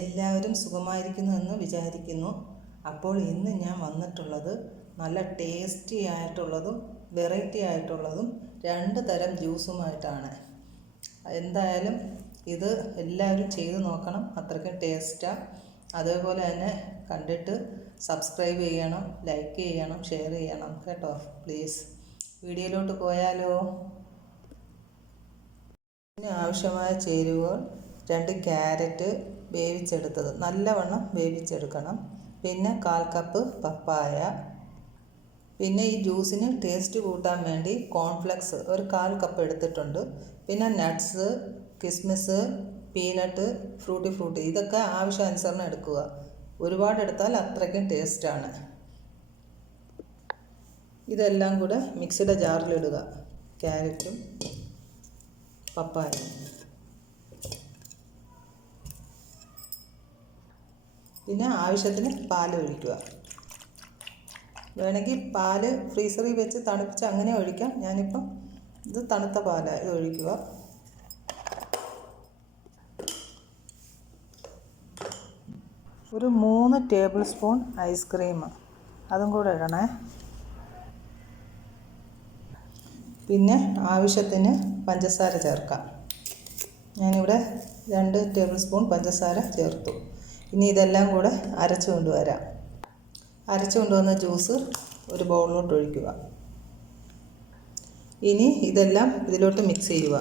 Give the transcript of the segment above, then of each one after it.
എല്ലാവരും സുഖമായിരിക്കുന്നു എന്ന് വിചാരിക്കുന്നു. അപ്പോൾ ഇന്ന് ഞാൻ വന്നിട്ടുള്ളത് നല്ല ടേസ്റ്റി ആയിട്ടുള്ളതും വെറൈറ്റി ആയിട്ടുള്ളതും രണ്ട് തരം ജ്യൂസുമായിട്ടാണ് എന്തായാലും ഇത് എല്ലാവരും ചെയ്ത് നോക്കണം. അത്രയ്ക്കും ടേസ്റ്റാണ് അതേപോലെ തന്നെ കണ്ടിട്ട് സബ്സ്ക്രൈബ് ചെയ്യണം ലൈക്ക് ചെയ്യണം ഷെയർ ചെയ്യണം കേട്ടോ പ്ലീസ് വീഡിയോയിലോട്ട് പോയാലോ? ഇതിന് ആവശ്യമായ ചേരുവകൾ രണ്ട് ക്യാരറ്റ് വേവിച്ചെടുത്തത്. നല്ലവണ്ണം വേവിച്ചെടുക്കണം. പിന്നെ കാൽ കപ്പ് പപ്പായ. പിന്നെ ഈ ജ്യൂസിന് ടേസ്റ്റ് കൂട്ടാൻ വേണ്ടി കോൺഫ്ലെക്സ് ഒരു കാൽ കപ്പ് എടുത്തിട്ടുണ്ട്. പിന്നെ നട്ട്സ് കിസ്മിസ് പീനട്ട് ഫ്രൂട്ടി ഫ്രൂട്ടി ഇതൊക്കെ ആവശ്യാനുസരണം എടുക്കുക. ഒരുപാട് എടുത്താൽ അത്രയ്ക്കും ടേസ്റ്റാണ് ഇതെല്ലാം കൂടെ മിക്സിയുടെ ജാറിലിടുക ക്യാരറ്റും പപ്പായ പിന്നെ ആവശ്യത്തിന് പാൽ ഒഴിക്കുക. വേണമെങ്കിൽ പാൽ ഫ്രീസറിൽ വെച്ച് തണുപ്പിച്ച് അങ്ങനെ ഒഴിക്കാം. ഞാനിപ്പം ഇത് തണുത്ത പാലാണ് ഇത് ഒഴിക്കുക. ഒരു മൂന്ന് ടേബിൾ സ്പൂൺ ഐസ്ക്രീം അതും കൂടെ ഇടണേ. പിന്നെ ആവശ്യത്തിന് പഞ്ചസാര ചേർക്കാം. ഞാനിവിടെ രണ്ട് ടേബിൾ സ്പൂൺ പഞ്ചസാര ചേർത്തു. ഇനി ഇതെല്ലാം കൂടെ അരച്ചു കൊണ്ടുവരാം. അരച്ചു കൊണ്ടുവന്ന ജ്യൂസ് ഒരു ബൗളിലോട്ട് ഒഴിക്കുക. ഇനി ഇതെല്ലാം ഇതിലോട്ട് മിക്സ് ചെയ്യുക.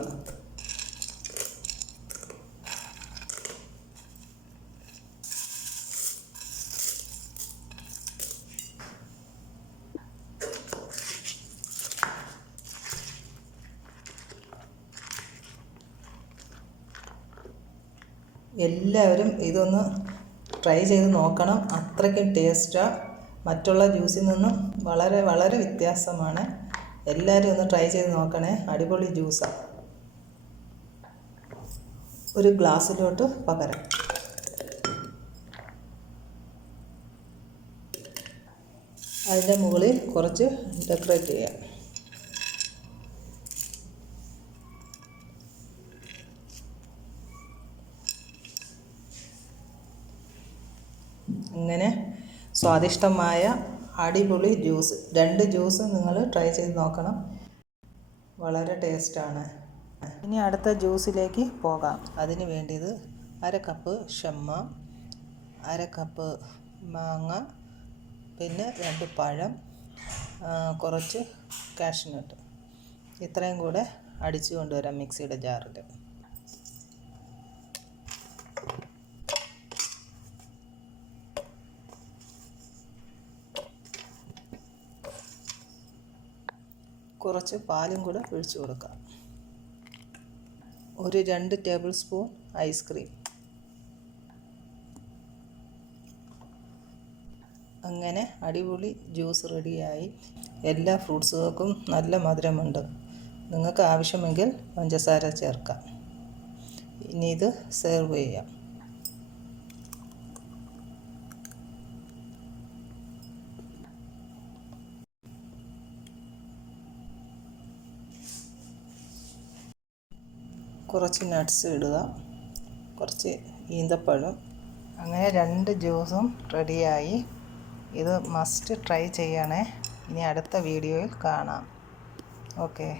എല്ലാവരും ഇതൊന്ന് ട്രൈ ചെയ്ത് നോക്കണം. അത്രയ്ക്കും ടേസ്റ്റാണ് മറ്റുള്ള ജ്യൂസിൽ നിന്നും വളരെ വളരെ വ്യത്യാസമാണ്. എല്ലാവരും ഒന്ന് ട്രൈ ചെയ്ത് നോക്കണേ. അടിപൊളി ജ്യൂസാണ് ഒരു ഗ്ലാസ്സിലോട്ട് പകരം. അതിന്റെ മുകളിൽ കുറച്ച് ഡെക്കറേറ്റ് ചെയ്യാം. ഇങ്ങനെ സ്വാദിഷ്ടമായ അടിപൊളി ജ്യൂസ്. രണ്ട് ജ്യൂസ് നിങ്ങൾ ട്രൈ ചെയ്ത് നോക്കണം. വളരെ ടേസ്റ്റാണ് ഇനി അടുത്ത ജ്യൂസിലേക്ക് പോകാം. അതിന് വേണ്ടിയത് അര കപ്പ് ഷമ്മ അര കപ്പ് മാങ്ങ പിന്നെ രണ്ട് പഴം കുറച്ച് കാഷ്നട്ട് ഇത്രയും കൂടെ അടിച്ചു കൊണ്ടുവരാം മിക്സിയുടെ ജാറിൽ കുറച്ച് പാലും കൂടെ ഒഴിച്ചു കൊടുക്കാം. ഒരു രണ്ട് ടേബിൾ സ്പൂൺ ഐസ്ക്രീം അങ്ങനെ അടിപൊളി ജ്യൂസ് റെഡിയായി. എല്ലാ ഫ്രൂട്ട്സുകൾക്കും നല്ല മധുരമുണ്ട്. നിങ്ങൾക്ക് ആവശ്യമെങ്കിൽ പഞ്ചസാര ചേർക്കാം. ഇനി ഇത് സെർവ് ചെയ്യാം. കുറച്ച് നട്ട്സ് ഇടുക. കുറച്ച് ഈന്തപ്പഴം. അങ്ങനെ രണ്ട് ജ്യൂസും റെഡിയായി ഇത് മസ്റ്റ് ട്രൈ ചെയ്യണേ. ഇനി അടുത്ത വീഡിയോയിൽ കാണാം. ഓക്കെ